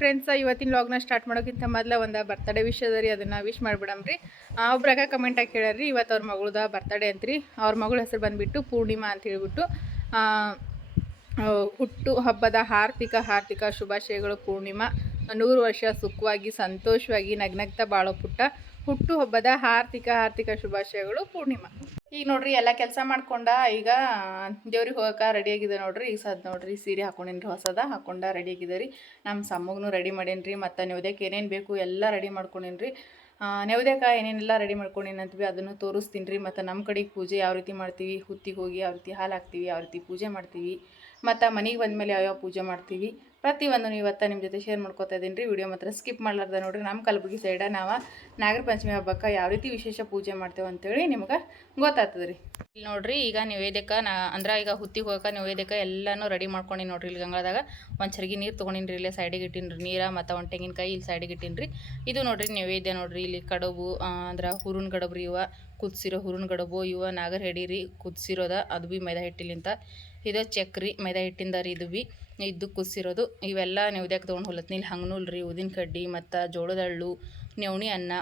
Friends ಇವತ್ತಿನ ಲಾಗ್ನ start ಮಾಡೋಕ್ಕಿಂತ ಮೊದಲ ಒಂದು ಬರ್ತಡೇ ವಿಶ್ ರೀ, ಅದನ್ನು ವಿಶ್ ಮಾಡಿಬಿಡಮ್ರಿ. ಒಬ್ರಾಗ ಕಮೆಂಟಾಗಿ ಕೇಳ್ಯಾರ್ರಿ ಇವತ್ತು ಅವ್ರ ಮಗಳದ ಬರ್ತಡೇ ರೀ ಅವ್ರ ಮಗಳ ಹೆಸರು ಬಂದುಬಿಟ್ಟು ಪೂರ್ಣಿಮಾ ಅಂತ ಹೇಳ್ಬಿಟ್ಟು ಹುಟ್ಟು ಹಬ್ಬದ ಹಾರ್ದಿಕ ಹಾರ್ದಿಕ ಶುಭಾಶಯಗಳು ಪೂರ್ಣಿಮಾ. ನೂರು ವರ್ಷ ಸುಖವಾಗಿ, ಸಂತೋಷವಾಗಿ, ನಗ್ನಗ್ತಾ ಬಾಳೋ ಪುಟ್ಟ ಹುಟ್ಟು ಹಬ್ಬದ ಆರ್ಥಿಕ ಹಾರ್ದಿಕ ಶುಭಾಶಯಗಳು, ಪೂರ್ಣಿಮಾ. ಈಗ ನೋಡ್ರಿ, ಎಲ್ಲ ಕೆಲಸ ಮಾಡ್ಕೊಂಡ ಈಗ ದೇವ್ರಿಗೆ ಹೋಗಕ್ಕೆ ರೆಡಿ ಆಗಿದೆ ನೋಡ್ರಿ. ಈಗ ಸದ್ ನೋಡ್ರಿ, ಸೀರೆ ಹಾಕೊಂಡೇನ್ರಿ, ಹೊಸದ ಹಾಕೊಂಡ ರೆಡಿ ಆಗಿದೆ ರೀ. ನಮ್ಮ ಸಮ್ಮಗ್ನು ರೆಡಿ ಮಾಡೇನ್ರಿ, ಮತ್ತು ನೈವೇದ್ಯಕ್ಕೆ ಏನೇನು ಬೇಕು ಎಲ್ಲ ರೆಡಿ ಮಾಡ್ಕೊಂಡೇನ್ರಿ. ನೈವೇದ್ಯಕ್ಕೆ ಏನೇನೆಲ್ಲ ರೆಡಿ ಮಾಡ್ಕೊಂಡೇನಿ ಅಂತೀವಿ ಅದನ್ನು ತೋರಿಸ್ತೀನಿ ರೀ ಮತ್ತು ನಮ್ಮ ಕಡೆಗೆ ಪೂಜೆ ಯಾವ ರೀತಿ ಮಾಡ್ತೀವಿ, ಹುತ್ತಿಗೆ ಹೋಗಿ ಯಾವ ರೀತಿ ಹಾಲು ಹಾಕ್ತೀವಿ, ಯಾವ ರೀತಿ ಪೂಜೆ ಮಾಡ್ತೀವಿ, ಮತ್ತು ಮನೆಗೆ ಬಂದಮೇಲೆ ಯಾವ್ಯಾವ ಪೂಜೆ ಮಾಡ್ತೀವಿ. ಪ್ರತಿಯೊಂದು ಇವತ್ತು ನಿಮ್ಮ ಜೊತೆ ಶೇರ್ ಮಾಡ್ಕೊತಾ ಇದ್ದೀನಿ ರೀ. ವಿಡಿಯೋ ಮಾತ್ರ ಸ್ಕಿಪ್ ಮಾಡ್ಲಾರ್ದ ನೋಡ್ರಿ. ನಮ್ಮ ಕಲಬುರಗಿ ಸೈಡ ನಾವು ನಾಗರ ಪಂಚಮಿ ಹಬ್ಬಕ್ಕೆ ಯಾವ ರೀತಿ ವಿಶೇಷ ಪೂಜೆ ಮಾಡ್ತೇವೆ ಅಂತೇಳಿ ನಿಮ್ಗೆ ಗೊತ್ತಾಗ್ತದೆ ರೀ. ಇಲ್ಲಿ ನೋಡ್ರಿ, ಈಗ ನಿವೇದ್ಯಕ್ಕೆ ನಾ ಅಂದ್ರೆ ಈಗ ಹುತ್ತಿಗೆ ಹೋಗಕ್ಕೆ ನಿವೇದ್ಯಕ್ಕೆ ಎಲ್ಲನೂ ರೆಡಿ ಮಾಡ್ಕೊಂಡು ನೋಡ್ರಿ. ಇಲ್ಲಿ ಗಂಗಾದಾಗ ಒಂದು ಚರ್ಗಿ ನೀರು ತೊಗೊಂಡಿನಿ ಇಲ್ಲೇ ಸೈಡಿಗೆ ಇಟ್ಟಿನ್ರಿ. ರೀ ನೀರ ಮತ್ತು ಒಂದು ತೆಂಗಿನಕಾಯಿ ಇಲ್ಲಿ ಸೈಡಿಗೆ ಇಟ್ಟಿನ್ರಿ. ರೀ ಇದು ನೋಡ್ರಿ ನೈವೇದ್ಯ ನೋಡ್ರಿ. ಇಲ್ಲಿ ಕಡುಬು ಅಂದ್ರ ಹುರುನ್ ಕಡುಬು ರೀ ಇವ. ಕುದಿಸಿರೋ ಹುರುನ್ ಗಡಬು ಇವ ನಾಗರ ಹೆಡಿ ರೀ ಕುದಿಸಿರೋದ ಅದು ಭೀ ಮೈದಾ ಹಿಟ್ಟಿಲಿಂತ ಇದು ಚಕ್ರಿ ಮೈದಾ ಹಿಟ್ಟಿಂದ ರೀ ಇದು ಭೀ ಇದ್ದು ಕುದಿಸಿರೋದು. ಇವೆಲ್ಲ ನೈವೇದ್ಯಕ್ಕೆ ತೊಗೊಂಡು ಹೊಲತ್ನಿಲ್ ಇಲ್ಲಿ ಹಂಗನೂಲ್ ರೀ ಉದಿನ ಕಡ್ಡಿ, ಮತ್ತು ಜೋಳದ ಹಳ್ಳು ನವಣಿ ಅನ್ನ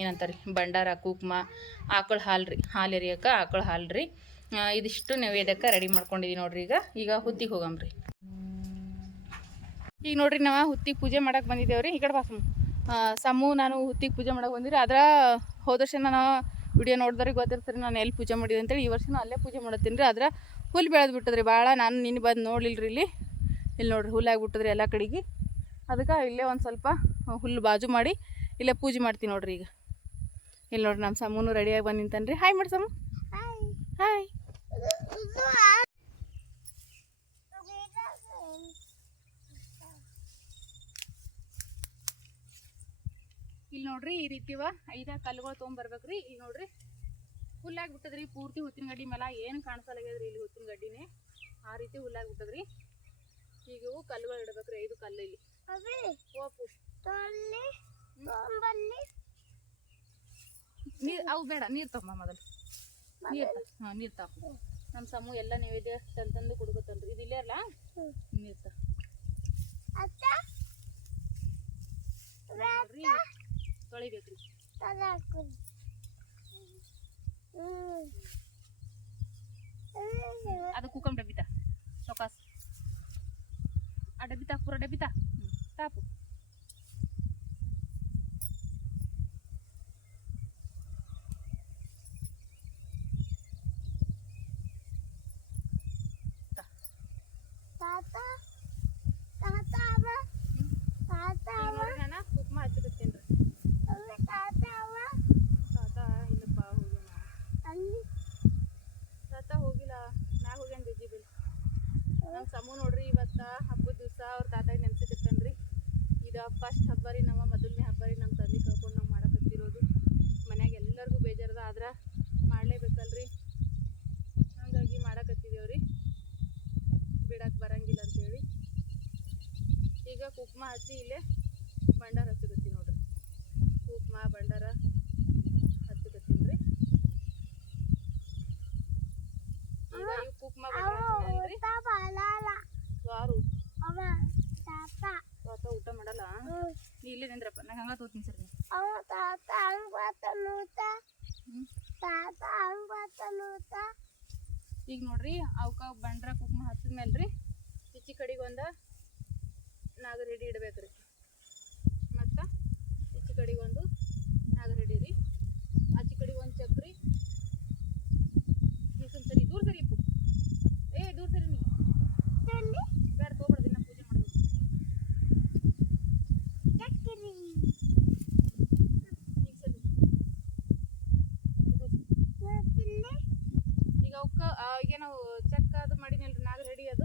ಏನಂತಾರೆ, ಭಂಡಾರ, ಕುಕ್ಮ, ಆಕಳ ಹಾಲು ರೀ. ಹಾಲು ಎರಿಯಕ್ಕೆ ಆಕಳ ಹಾಲು ರೀ. ಇದಿಷ್ಟು ನೈವೇದ್ಯಕ್ಕೆ ರೆಡಿ ಮಾಡ್ಕೊಂಡಿದ್ದೀವಿ ನೋಡ್ರಿ ಈಗ. ಈಗ ಹುತ್ತಿಗೆ ಹೋಗಮ್ರಿ ಈಗ ನೋಡ್ರಿ ನಾವು ಹುತ್ತಿಗೆ ಪೂಜೆ ಮಾಡಕ್ಕೆ ಬಂದಿದ್ದೇವ್ರಿ ಈ ಕಡೆ ಬಾಸಮ್ಮ ಸಮ್ಮು ನಾನು ಹುತ್ತಿಗೆ ಪೂಜೆ ಮಾಡಕ್ಕೆ ಬಂದಿರಿ. ಆದ್ರೆ ಹೋದ ವರ್ಷ ನಾನು ವಿಡಿಯೋ ನೋಡಿದ್ರಿಗೆ ಗೊತ್ತಿರ್ತಾರೆ ನಾನು ಎಲ್ಲಿ ಪೂಜೆ ಮಾಡಿದೆ ಅಂತೇಳಿ. ಈ ವರ್ಷ ಅಲ್ಲೇ ಪೂಜೆ ಮಾಡತ್ತೀನಿ ರೀ. ಆದ್ರೆ ಹುಲ್ಲು ಬೆಳೆದು ಬಿಟ್ಟದ್ರಿ ಭಾಳ ನಾನು ನಿನ್ನ ಬಂದು ನೋಡಲಿಲ್ಲ ರೀ ಇಲ್ಲಿ. ಇಲ್ಲಿ ನೋಡ್ರಿ ಹುಲ್ಲಾಗ್ಬಿಟ್ಟದ್ರಿ ಎಲ್ಲ ಕಡೆಗೆ. ಅದಕ್ಕೆ ಇಲ್ಲೇ ಒಂದು ಸ್ವಲ್ಪ ಹುಲ್ಲು ಬಾಜು ಮಾಡಿ ಇಲ್ಲೇ ಪೂಜೆ ಮಾಡ್ತೀನಿ ನೋಡ್ರಿ ಈಗ. ಇಲ್ಲಿ ನೋಡ್ರಿ ನಮ್ಮ ಸಮೂನು ರೆಡಿಯಾಗಿ ಬಂದು ರೀ ಹಾಯ್ ಮಾಡಿ ಹಾಯ್ ಹಾಯ್ ಇಲ್ಲಿ ನೋಡ್ರಿ ಈ ರೀತಿವ ಐದ ಕಲ್ಲುಗಳು ತೊಗೊಂಬರ್ಬೇಕ್ರಿ ಇಲ್ಲಿ ನೋಡ್ರಿ ಹುಲ್ಲಾಗ್ಬಿಟ್ಟದ್ರಿ ಪೂರ್ತಿ ಹುತ್ತಿನ ಗಡ್ಡಿ ಮೇಲೆ ಏನು ಕಾಣಿಸಲಾಗ್ಯದ್ರಿ ಇಲ್ಲಿ ಹುತ್ತಿನ ಗಡ್ಡಿನೇ. ಆ ರೀತಿ ಹುಲ್ಲಾಗ್ಬಿಟ್ಟದ್ರಿ ಈಗ ಇವು ಕಲ್ಲುಗಳು ಇಡ್ಬೇಕ್ರಿ ಐದು ಕಲ್ಲು ಇಲ್ಲಿ. ಓಪು ನೀರ್ ಅವು ಬೇಡ ನೀರು ತಗೊಂಬ ಮೊದಲು. ನೀರು ಹಾಂ ನೀರು ತಾಪು ನಮ್ಮ ಸಮೂ ಎಲ್ಲ ನೈವೇದ್ಯ ತಂತಂದು ಕುಡ್ಕೊತನ್ರಿ ಇದು ಇಲ್ಲೇ ಅಲ್ಲ ನೀರು ತ. ನೋಡ್ರಿ ತೊಳಿಬೇಕ್ರಿ ಅದು ಕುಕಮ್ ಡಬ್ಬಿತ ಸೊಕಾಸ್ ಆ ಡಬ್ಬಿ ತಾಕು ಪೂರ ಡಬ್ಬಿ ತಾ ಹ್ಞೂ ತಾಪು ಊಟ ಮಾಡಲ್ಲ? ನೀ ಇಲ್ಲೇ ನಿಂದ್ರಪ್ಪ ನಂಗೆ ಹಂಗ ತೋತೀನಿ ಸರ್ ಈಗ ನೋಡ್ರಿ ಅವಕ ಬಂಡ್ರ ಕುಕ್ಮ ಹಚ್ಚಿದ್ಮೇಲೆ ರೀ ಚಿಚ್ಚಿ ಕಡೆಗೆ ಒಂದು ರೆಡಿ ಇಡ್ಬೇಕ್ರಿ. ಮತ್ತು ಚಿಚ್ಚಿ ಕಡೆಗೆ ಒಂದು ನಾಗರಹಿಡಿ ರೀ ಆಚೆ ಕಡೆಗೆ ಒಂದು ಚಕ್ರಿ ನೀ ಸುಮ್ ಸರಿ ದೂರ ಸರಿ ಇಪ್ಪು ಏ ದೂರ ಸರಿ ನೀ ಬೇಡ ತೊಗೊಬಾರ್ದು ಇನ್ನ ಪೂಜೆ ಮಾಡ್ಬೇಕು ಈಗ ಸರಿ ಇದು ಈಗ ಅವಕ್ಕ ಈಗ ನಾವು ಚೆಕ್ ಅದು ಮಾಡಿನಲ್ರಿ ನಾಗರ ರೆಡಿ ಅದು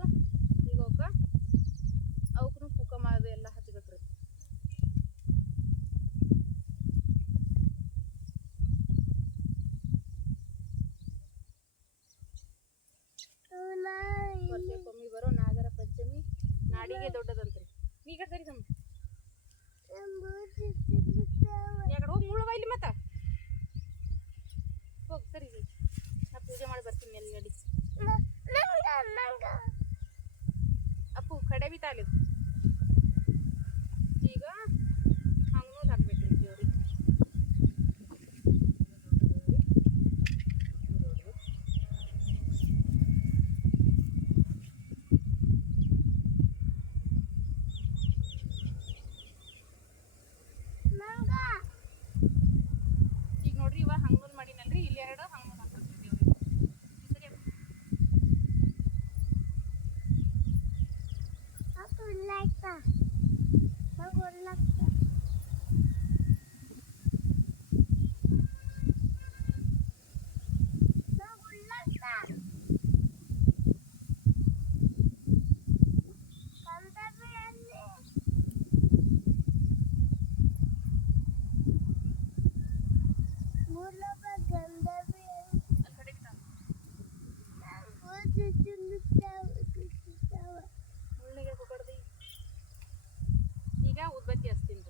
ಈಗ ಉದ್ಬತ್ತಿ ಹಚ್ತೀನಿ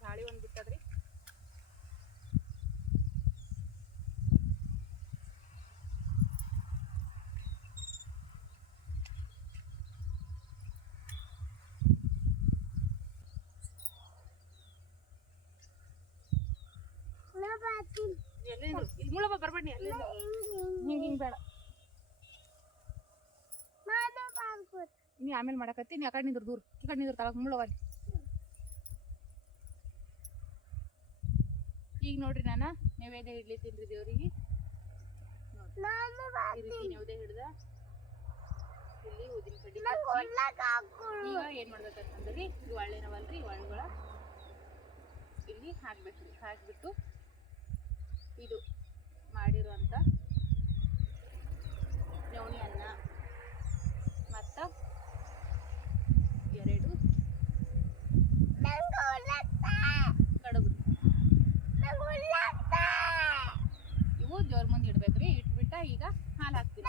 ಗಾಳಿ ಒಂದು ಇಲ್ಲಿ ಮುಳಬ ಬರ್ಬೇಡಿ ಅಲ್ಲಿ ಹಿಂಗೆ ಹಿಂಗೆ ಬೇಡ. ನೀ ಆಮೇಲೆ ಮಾಡಕತ್ತಿ ನೀ ಆ ಕಡೆ ನಿಂದ್ರು ದೂರ. ಈ ಕಡೆ ತಳಕ ತಳಗ ಮುಳ್ಳವ ಅಲ್ಲಿ ಈಗ ನೋಡ್ರಿ ನಾನು ನೈವೇದ್ಯ ಇಡ್ಲಿತ್ತೀನಿ ರೀ ದೇವ್ರಿಗೆ. ನೈವೇದ್ಯ ಹಿಡ್ದ ಇಲ್ಲಿ ಊದಿನ ಕಡ್ಡಿ ಈಗ ಏನ್ ಮಾಡ್ಬೇಕಂತಂದ್ರಿ ಇವು ಹಳ್ಳಿನವಲ್ರಿ ಇವು ಹಣ್ಣುಗಳ ಇಲ್ಲಿ ಹಾಕ್ಬೇಕ್ರಿ. ಹಾಕ್ಬಿಟ್ಟು ಇದು ಮಾಡಿರುವಂಥ ನವಣಿ ಅನ್ನ. ಮತ್ತು ಎರಡು ಕಡುಬು. ಇವು ಜೋರ್ ಮುಂದೆ ಇಡ್ಬೇಕ್ರಿ. ಇಟ್ಬಿಟ್ಟ ಈಗ ಹಾಲು ಹಾಕ್ತೀನಿ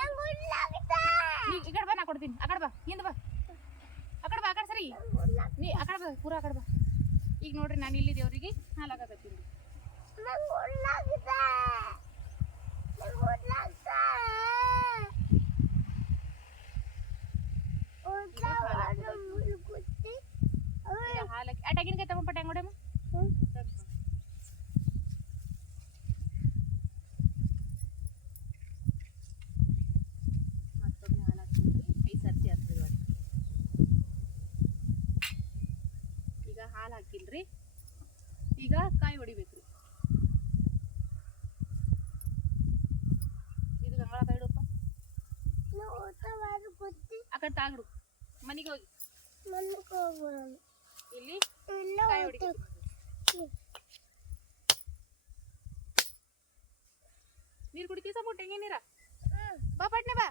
ಈ ಕಡೆ ಬಾ, ನಾ ಕೊಡ್ತೀನಿ. ಆ ಕಡೆ ಬಾ, ಹಿಂದೆ ಬಾ. ಆ ಕಡೆ ಬಾ, ಆ ಕಡೆ ಸರಿ. ನೀ ಆ ಕಡೆ ಬಾ, ಪೂರ ಆ ಕಡೆ ಬಾ. ಈಗ ನೋಡ್ರಿ, ನಾನು ಇಲ್ಲಿ ದೇವ್ರಿಗೆ ಹಾಲು ಹಾಕಕತ್ತೀನಿ ಈಗ ಹಾಲು ಹಾಕಿ ಆ ಟಗಿನ್ಕಾಯಿ ತಗೊಂಡ್ಬಿಟ್ಟೆ ಹೆಂಗ್ ನೋಡಮ್ಮ ಮತ್ತೊಮ್ಮೆ ಹಾಲು ಹಾಕ್ತೀನಿ ಐದು ಸರ್ತಿ ಹಾಕ್ತೀವಿ ಇವತ್ತು ಹಾಕಿನ್ರಿ ಈಗ ಕಾಯಿ ಹೊಡಿಬೇಕ್ರಿ. ಇದು ಗಂಗಾಳ ಮನೆಗೆ ಹೋಗಿ. ಇಲ್ಲಿ ಕಾಯಿ ಹೊಡಿಬೇಕು ನೀರು ಕುಡಿತೀಸ ಮುಟ್ಟೆ ನೀರ? ಬಾ ಪಟ್ನೆ ಬಾ.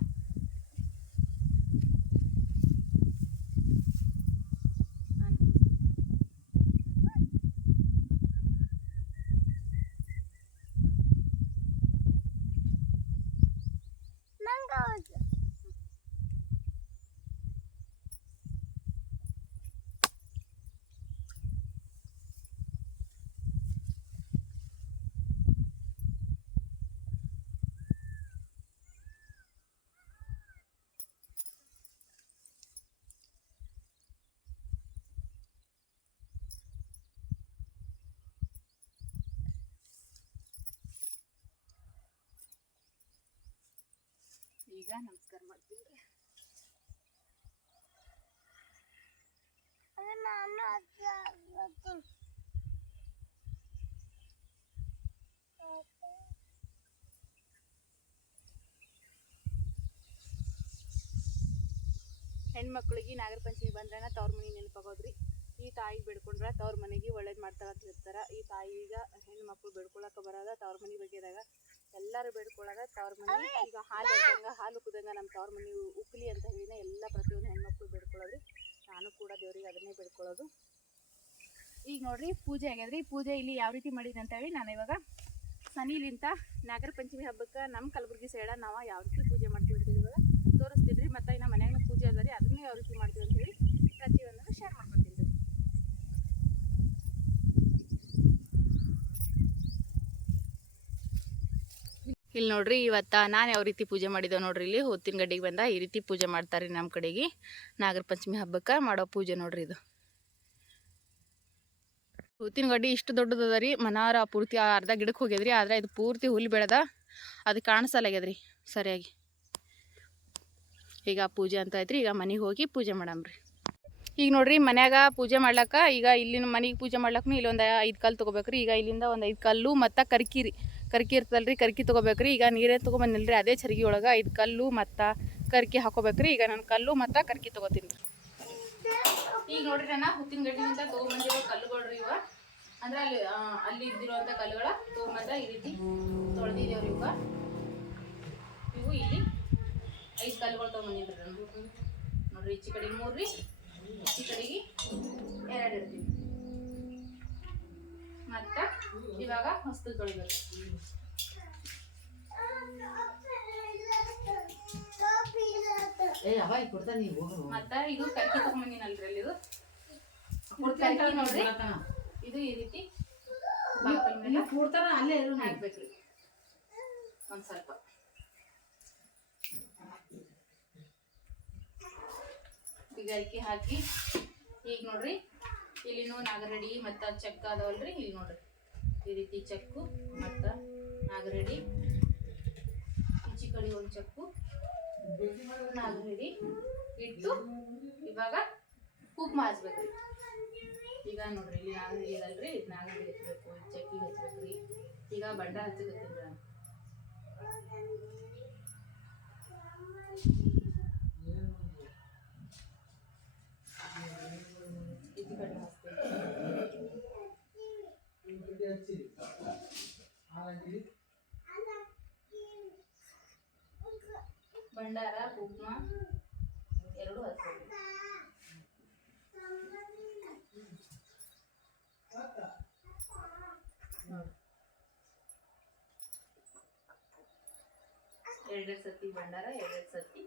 ಈಗ ನಮಸ್ಕಾರ ಮಾಡ್ತೀವಿ ಹೆಣ್ಮಕ್ಳಿಗೆ ನಾಗರ ಪಂಚಮಿ ಬಂದ್ರನ ತವ್ರ ಮನೆ ನೆನಪಾಗೋದ್ರಿ. ಈ ತಾಯಿ ಬೇಡ್ಕೊಂಡ್ರ ತವ್ರ ಮನೆಗೆ ಒಳ್ಳೇದು ಮಾಡ್ತಾರ ಅಂತ ಹೇಳ್ತಾರ. ಈ ತಾಯಿಗ ಹೆಣ್ಮಕ್ಳು ಬೇಡ್ಕೊಳಕ ಬರೋದ ತವ್ರ ಮನೆ ಬಗ್ಗೆದಾಗ ಎಲ್ಲಾರು ಬೇಡ್ಕೊಳ್ಳೋದು ತವ್ರ ಮನೆ. ಈಗ ಹಾಲು ಹಾಲು ಕುದಂಗ ನಮ್ಮ ತವ್ರ ಮನೆ ಉಕ್ಲಿ ಅಂತ ಹೇಳಿನ ಎಲ್ಲ ಪ್ರತಿಯೊಂದು ಹೆಣ್ಮಕ್ಳು ಬೇಡ್ಕೊಳ್ಳೋದ್ರಿ ನಾನು ಕೂಡ ದೇವ್ರಿಗೆ ಅದನ್ನೇ ಬೇಡ್ಕೊಳ್ಳೋದು. ಈಗ ನೋಡ್ರಿ ಪೂಜೆ ಆಗ್ಯದ್ರಿ. ಪೂಜೆ ಇಲ್ಲಿ ಯಾವ ರೀತಿ ಮಾಡಿದೆ ಅಂತ ಹೇಳಿ ನಾನು ಇವಾಗ ಸನಿಲಿಂತ ನಾಗರ ಪಂಚಮಿ ಹಬ್ಬಕ್ಕೆ ನಮ್ಮ ಕಲಬುರ್ಗಿ ಸೈಡ ನಾವು ಯಾವ ರೀತಿ ಪೂಜೆ ಮಾಡ್ತೀವಿ ಅಂತ ಹೇಳಿ ಇವಾಗ ತೋರಿಸ್ತೀನಿ ರೀ ಮತ್ತು ಇನ್ನು ಮನ್ಯಾಗ ಪೂಜೆ ಅದ ರೀ. ಅದನ್ನೇ ಯಾವ ರೀತಿ ಮಾಡ್ತೀವಿ ಅಂತ ಹೇಳಿ ಪ್ರತಿಯೊಂದನ್ನು ಶೇರ್ ಮಾಡ್ಕೊತೀನಿ ರೀ ಇಲ್ಲಿ ನೋಡ್ರಿ ಇವತ್ತ ನಾನು ಯಾವ ರೀತಿ ಪೂಜೆ ಮಾಡಿದ್ದೇವೆ ನೋಡ್ರಿ ಇಲ್ಲಿ. ಹೊತ್ತಿನ ಗಡ್ಡಿಗೆ ಬಂದ ಈ ರೀತಿ ಪೂಜೆ ಮಾಡ್ತಾರೆ ನಮ್ಮ ಕಡೆಗೆ. ನಾಗರ ಪಂಚಮಿ ಹಬ್ಬಕ್ಕೆ ಮಾಡೋ ಪೂಜೆ ನೋಡ್ರಿ ಇದು. ಹೂತಿನ ಗಡ್ಡಿ ಇಷ್ಟು ದೊಡ್ಡದದ ರೀ ಮನಾರ ಪೂರ್ತಿ ಅರ್ಧ ಗಿಡಕ್ಕೆ ಹೋಗ್ಯದ್ರಿ. ಆದ್ರೆ ಇದು ಪೂರ್ತಿ ಹುಲ್ಲು ಬೆಳೆದ ಅದು ಕಾಣಿಸಲಾಗ್ಯದ್ರಿ ಸರಿಯಾಗಿ. ಈಗ ಪೂಜೆ ಅಂತ ಐತ್ರಿ. ಈಗ ಮನೆಗೆ ಹೋಗಿ ಪೂಜೆ ಮಾಡಮ್ರಿ. ಈಗ ನೋಡ್ರಿ ಮನ್ಯಾಗ ಪೂಜೆ ಮಾಡ್ಲಾಕ ಈಗ ಇಲ್ಲಿನ ಮನೆಗೆ ಪೂಜೆ ಮಾಡ್ಲಕ್ಕೂ ಇಲ್ಲೊಂದು ಐದು ಕಲ್ಲು ತೊಗೋಬೇಕ್ರಿ. ಈಗ ಇಲ್ಲಿಂದ ಒಂದು ಐದು ಕಲ್ಲು ಮತ್ತು ಕರ್ಕಿ ರೀ ಕರ್ಕಿ ತೊಗೋಬೇಕ್ರಿ. ಈಗ ನೀರೇ ತೊಗೊಂಬಂದಿಲ್ರಿ ಅದೇ ಚರ್ಗಿ ಒಳಗೆ ಐದು ಕಲ್ಲು ಮತ್ತು ಕರ್ಕಿ ಹಾಕೋಬೇಕ್ರಿ. ಈಗ ನಾನು ಕಲ್ಲು ಮತ್ತು ಕರ್ಕಿ ತೊಗೋತೀನಿ. ರೀ ಈಗ ನೋಡ್ರಿ ನಾನು ಹುತ್ತಿನ ಗಡ್ಡಿನಿಂದ ತೊಗೊಂಬಂದಿರೋ ಕಲ್ಲುಗಳ್ರಿ ಇವ. ಅಂದ್ರೆ ಅಲ್ಲಿ ಅಲ್ಲಿ ಇದ್ದಿರುವಂಥ ಕಲ್ಲುಗಳ ತೊಗೊಂಬಂದ ಈ ರೀತಿ ತೊಳೆದಿದ್ದೇವ್ರಿ ಇವ. ಇವು ಇಲ್ಲಿ ಐದು ಕಲ್ಲುಗಳು ತೊಗೊಂಬಂದಿದ್ರಿ ನಾನು ನೋಡ್ರಿ, ಈಚೆ ಕಡೆಗೆ ಮೂರು ರೀ ಎರಡು ಇಡ್ತೀವಿ ಮತ್ತು ಇವಾಗ ಹೊಸ್ತು ತೊಳಿಬೇಕು ಈಗ ಮತ್ತು ಇದು ಕರ್ಕಿ ತಗೊಂಬಂದಿನಲ್ರಿ ಅಲ್ಲಿ ಇದು ಕರ್ಕಿ ನೋಡ್ರಿ. ಇದು ಈ ರೀತಿ ಬಾಕಲ್ ಮೇಲೆ ಕೊಡ್ತಾರ ಅಲ್ಲೇ ಇರು ನೀ. ಹಾಕ್ಬೇಕ್ರಿ. ಒಂದು ಸ್ವಲ್ಪ. ಈಗ ಅಕ್ಕಿ ಹಾಕಿ ಈಗ ನೋಡ್ರಿ. ಇಲ್ಲಿನೂ ನಾಗರಡಿ ಮತ್ತು ಚಕ್ಕ ಅದಾವಲ್ರಿ? ಇಲ್ಲಿ ನೋಡ್ರಿ. ಈ ರೀತಿ ಚಕ್ಕು ಮತ್ತು ನಾಗರಡಿ. ಈಚಿ ಕಡೆ ಒಂದು ಚಕ್ಕು, ನಾಗರಡಿ ಇಟ್ಟು ಇವಾಗ ಕುಕ್ ಹಚ್ಬೇಕ್ರಿ ಈಗ ನೋಡ್ರಿ, ಇಲ್ಲಿ ನಾಗರಡಿ ಇದಲ್ರಿ ಇದು ನಾಗರಡಿ ಹಚ್ಬೇಕು ಚಕ್ಕಿ ಹಚ್ಬೇಕ್ರಿ. ಈಗ ಬಂಡ ಹಚ್ಚಕತ್ತೀನಿ ನಾನು ಈಚೆ ಕಡೆ ಹಚ್ತೀನಿ ಭಂಡಾರ ಕುಕ್ಮ ಎರಡು ಹಚ್ಬೇಕು ನೋಡಿ. ಎರಡೆರಡು ಎರಡು ಸತಿ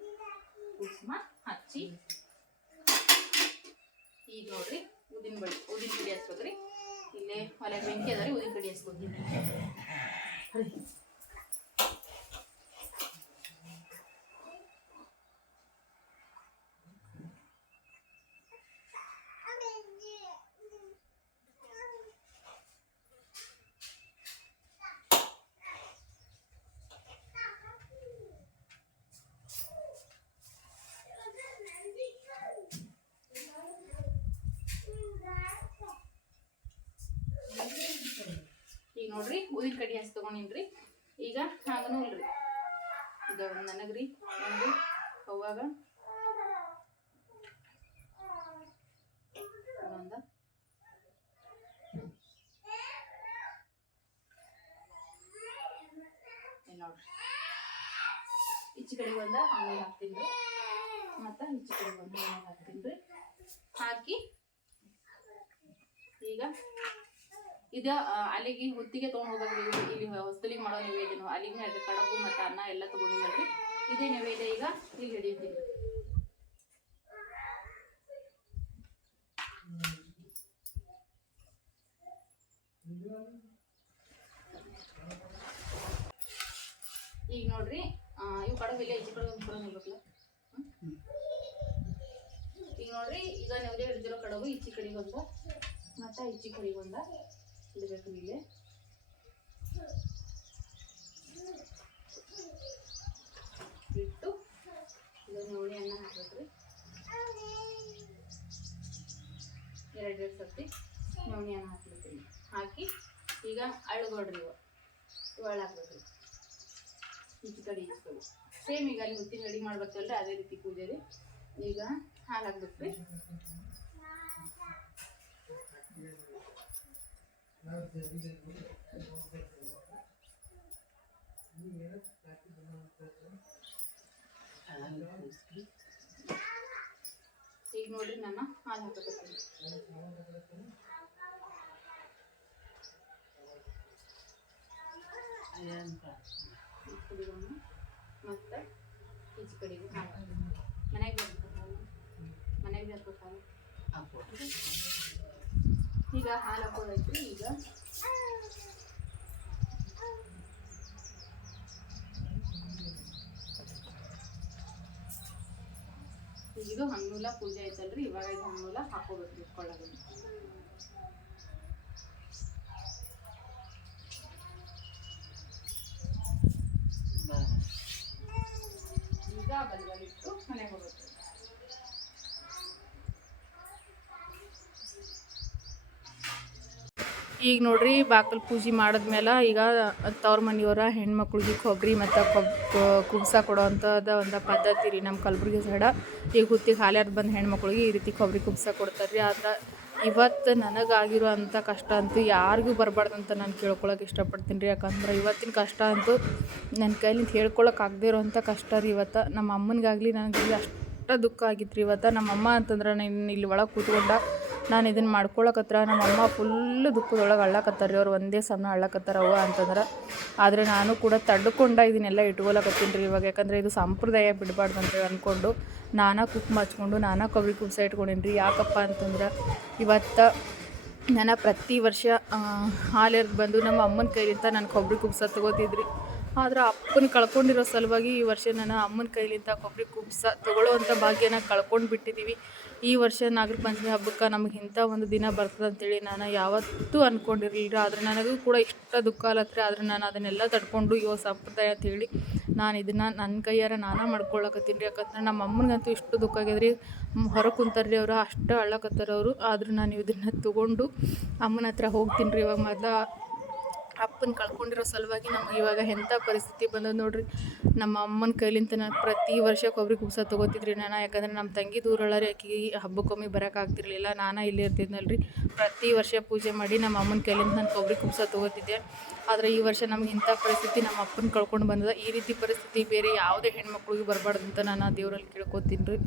ಕುಸುಮ ಹಚ್ಚಿ. ಈಗ ನೋಡ್ರಿ ಉದಿನ ಬಳಿ ಉದಿನ ಕಡಿ ಹಚ್ಬೇಕ್ರಿ. ಇಲ್ಲೇ ಒಲೆ ಬೆಂಕಿ ಅದ ರೀ ಉದಿನ ಕಡಿ ಹಚ್ಕೊತೀನಿ ನೋಡ್ರಿ ಊದಿನ ಕಡಿ ಹಚ್ಚಿ ತಗೊಂಡಿನ್ರಿ. ಈಗ ಹಾಗೂ ಇಲ್ರಿ. ಇದು ನನಗ್ರಿ ಒಂದು ಅವಾಗ ಒಂದ ನೋಡ್ರಿ. ಈಚೆ ಕಡೆ ಒಂದ ಆಮೇಲೆ ಹಾಕ್ತೀನಿ ಮತ್ತು ಈಚೆ ಕಡೆ ಬಂದ ಹಾಕ್ತೀನಿ ಹಾಕಿ ಈಗ ಇದ ಅಲ್ಲಿಗೆ ಹುತ್ತಿಗೆ ತೊಗೊಂಡು ಹೋಗ್ಬೇಕ್ರಿ ಇಲ್ಲಿ ಹೊಸ್ತಲಿಗೆ ಮಾಡೋ ನೈವೇದ್ಯನು ಅಲ್ಲಿಗೆ ಅದ್ರ ಕಡಬು ಮತ್ತು ಅನ್ನ ಎಲ್ಲ ತೊಗೊಂಡಿದ್ದಲ್ರಿ ಇದೇ ನೈವೇದ್ಯ ಈಗ ಇಲ್ಲಿ ಹಿಡಿಯುತ್ತೀವಿ ಈಗ ನೋಡ್ರಿ ಇವು ಕಡಬು ಇಲ್ಲೇ ಹೆಚ್ಚು ಕಡೆ ಒಂದು ಕಡೆ ಈಗ ನೋಡ್ರಿ, ಈಗ ನೈವೇದ್ಯ ಹಿಡಿದಿರೋ ಕಡಬು ಈಚಿ ಕಡೆಗೆ ಮತ್ತೆ ಮತ್ತು ಇಚ್ಚಿ ಕಡೆಗೆ ಒಂದು ಇಡಬೇಕು ಇಲ್ಲಿ ಇಟ್ಟು ಇದನ್ನು ಹುಳಿಯನ್ನು ಹಾಕ್ಬೇಕ್ರಿ. ಎರಡೆರಡು ಸರ್ತಿ ನವಣಿ ಅನ್ನ ಹಾಕ್ಲಿಕ್ಕೆ ಹಾಕಿ ಈಗ ಅಳ್ಗೊಡ್ರಿ ಇವ. ಅಳ್ಳು ಹಾಕ್ಬೇಕ್ರಿ. ಈಚೆ ಕಡೆ ಕಡೆ ಸೇಮ್ ಈಗ ಅಲ್ಲಿ ಹುತ್ತಿನ ರೆಡಿ ಮಾಡ್ಬೇಕಲ್ರಿ, ಅದೇ ರೀತಿ ಪೂಜೆ ಈಗ ಹಾಲು ಹಾಕ್ಬೇಕ್ರಿ. ಈಗ ನೋಡ್ರಿ ನಾನು ಹಾಲು ಹಾಕಕತ್ತೀನಿ ಈ ಕಡೆಗೊಂದು ಮತ್ತು ಈಚೆ ಕಡೆಗೂ ಹಾಲು ಮನೆಗೆ ಬರ್ಬೇಕು ಹಾಲು ಮನೆಗೆ ಬರ್ಬೇಕು ಹಾಲು ಈಗ ಹಾಲು ಹಾಕೋದೈತೆ ಈಗ. ಇದು ಹಣ್ಣುಲ ಪೂಜೆ ಐತಲ್ರಿ ಇವಾಗ ಇದು ಹಣ್ಣುಲ ಹಾಕೋಬೇಕು ಇಟ್ಕೊಳ್ಳೋದು ಈಗ ನೋಡ್ರಿ ಬಾಕಲ್ ಪೂಜೆ ಮಾಡಿದ್ಮೇಲೆ ಈಗ ತವ್ರ ಮನೆಯವರ ಹೆಣ್ಮಕ್ಳಿಗೆ ಕೊಬ್ಬರಿ ಮತ್ತು ಕೊಬ್ ಕುಬ್ಸ ಕೊಡೋವಂಥದ ಒಂದು ಪದ್ಧತಿ ರೀ ನಮ್ಮ ಕಲಬುರ್ಗಿ ಸೈಡ. ಈಗ ಹುತ್ತಿಗೆ ಹಾಲ್ಯಾರ್ದು ಬಂದು ಹೆಣ್ಮಕ್ಳಿಗೆ ಈ ರೀತಿ ಕೊಬ್ಬರಿ ಕುಬ್ಸ ಕೊಡ್ತಾರೆ ರೀ ಆದ್ರೆ ಇವತ್ತು ನನಗಾಗಿರೋ ಅಂಥ ಕಷ್ಟ ಅಂತೂ ಯಾರಿಗೂ ಬರಬಾರ್ದು ಅಂತ ನಾನು ಕೇಳ್ಕೊಳಕ್ಕೆ ಇಷ್ಟಪಡ್ತೀನಿ ರೀ. ಯಾಕಂದ್ರೆ ಇವತ್ತಿನ ಕಷ್ಟ ಅಂತೂ ನನ್ನ ಕೈಲಿಂದ ಹೇಳ್ಕೊಳಕ್ಕೆ ಆಗದೇ ಇರೋವಂಥ ಕಷ್ಟ ರೀ ಇವತ್ತು. ನಮ್ಮ ಅಮ್ಮನಿಗಾಗಲಿ ನನಗೆ ಅಷ್ಟು ದುಃಖ ಆಗಿತ್ತು ರೀ ಇವತ್ತು. ನಮ್ಮ ಅಮ್ಮ ಅಂತಂದ್ರೆ ನಾನು ಇಲ್ಲಿ ಒಳಗೆ ಕೂತ್ಕೊಂಡ ನಾನು ಇದನ್ನು ಮಾಡ್ಕೊಳಕತ್ರ, ನಮ್ಮ ಅಮ್ಮ ಫುಲ್ ದುಃಖದೊಳಗೆ ಅಳ್ಳಕತ್ತಾರ ರೀ ಅವ್ರು ಒಂದೇ ಸಮಯ ಅಳ್ಳಕತ್ತಾರ ಅವ್ವ ಅಂತಂದ್ರೆ. ಆದರೆ ನಾನು ಕೂಡ ತಡ್ಕೊಂಡ ಇದನ್ನೆಲ್ಲ ಇಟ್ಕೊಳಕತ್ತೀನಿ ರೀ ಇವಾಗ. ಯಾಕಂದರೆ ಇದು ಸಂಪ್ರದಾಯ ಬಿಡಬಾರ್ದು ಅಂತೇಳಿ ಅಂದ್ಕೊಂಡು ನಾನಾ ಕುಕ್ ಮಚ್ಕೊಂಡು ನಾನಾ ಕೊಬ್ಬರಿ ಕುಬ್ಸ ಇಟ್ಕೊಂಡೀನಿ ರೀ. ಯಾಕಪ್ಪ ಅಂತಂದ್ರೆ, ಇವತ್ತು ನಾನು ಪ್ರತಿ ವರ್ಷ ಹಾಲೆರ್ದು ಬಂದು ನಮ್ಮ ಅಮ್ಮನ ಕೈಲಿಂತ ನಾನು ಕೊಬ್ಬರಿ ಕುಬ್ಸ ತೊಗೋತಿದ್ರಿ. ಆದ್ರೆ ಅಪ್ಪನ ಕಳ್ಕೊಂಡಿರೋ ಸಲುವಾಗಿ ಈ ವರ್ಷ ನಾನು ಅಮ್ಮನ ಕೈಲಿಂದ ಕೊಬ್ಬರಿ ಕುಬ್ಸ ತಗೊಳ್ಳೋವಂಥ ಭಾಗ್ಯನ ಕಳ್ಕೊಂಡು ಬಿಟ್ಟಿದ್ದೀವಿ ಈ ವರ್ಷ ನಾಗರ ಪಂಚಮಿ ಹಬ್ಬಕ್ಕೆ ನಮಗೆ ಇಂಥ ಒಂದು ದಿನ ಬರ್ತದೆ ಅಂತೇಳಿ ನಾನು ಯಾವತ್ತೂ ಅಂದ್ಕೊಂಡಿರಲಿಲ್ಲ ಆದರೆ ನನಗೂ ಕೂಡ ಇಷ್ಟ ದುಃಖ ಆಲತ್ರಿ ಆದರೆ ನಾನು ಅದನ್ನೆಲ್ಲ ತಡ್ಕೊಂಡು ಯೋ ಸಂಪ್ರದಾಯ ಅಂತೇಳಿ ನಾನು ಇದನ್ನು ನನ್ನ ಕೈಯಾರ ನಾನು ಮಾಡ್ಕೊಳ್ಳಕತ್ತೀನಿ ರೀ ಯಾಕಂದ್ರೆ ನಮ್ಮ ಅಮ್ಮನಿಗಂತೂ ಇಷ್ಟು ದುಃಖ ರೀ ಹೊರಗೆ ಕುಂತಾರ್ರಿ ಅವರು, ಅಷ್ಟು ಅಳ್ಳಕತ್ತಾರ ಅವರು. ಆದರೂ ನಾನು ಇದನ್ನು ತೊಗೊಂಡು ಅಮ್ಮನ ಹತ್ರ ಹೋಗ್ತೀನಿ ರೀ ಇವಾಗ ಮೊದಲ ಅಪ್ಪನ ಕಳ್ಕೊಂಡಿರೋ ಸಲುವಾಗಿ ನಮ್ಗೆ ಇವಾಗ ಎಂಥ ಪರಿಸ್ಥಿತಿ ಬಂದದ ನೋಡ್ರಿ. ನಮ್ಮ ಅಮ್ಮನ ಕೈಲಿಂತ ನಾನು ಪ್ರತಿ ವರ್ಷ ಕೊಬ್ಬರಿ ಕುಬ್ಸ ತೊಗೋತಿದ್ರಿ ನಾನು, ಯಾಕಂದ್ರೆ ನಮ್ಮ ತಂಗಿ ದೂರಳ್ಳರಿ ಈ ಹಬ್ಬಕ್ಕೊಮ್ಮೆ ಬರೋಕ್ಕಾಗ್ತಿರ್ಲಿಲ್ಲ ನಾನು ಇಲ್ಲೇ ಇರ್ತಿದ್ನಲ್ರಿ. ಪ್ರತಿ ವರ್ಷ ಪೂಜೆ ಮಾಡಿ ನಮ್ಮ ಅಮ್ಮನ ಕೈಲಿಂದ ನಾನು ಕೊಬ್ಬರಿ ಕುಬ್ಸ ತೊಗೋತಿದ್ದೆ. ಆದರೆ ಈ ವರ್ಷ ನಮ್ಗೆ ಇಂಥ ಪರಿಸ್ಥಿತಿ ನಮ್ಮ ಅಪ್ಪನ ಕಳ್ಕೊಂಡು ಬಂದದ. ಈ ರೀತಿ ಪರಿಸ್ಥಿತಿ ಬೇರೆ ಯಾವುದೇ ಹೆಣ್ಮಕ್ಳಿಗೆ ಬರಬಾರ್ದು ಅಂತ ನಾನು ಆ ದೇವರಲ್ಲಿ ಕೇಳ್ಕೊತೀನಿ ರೀ.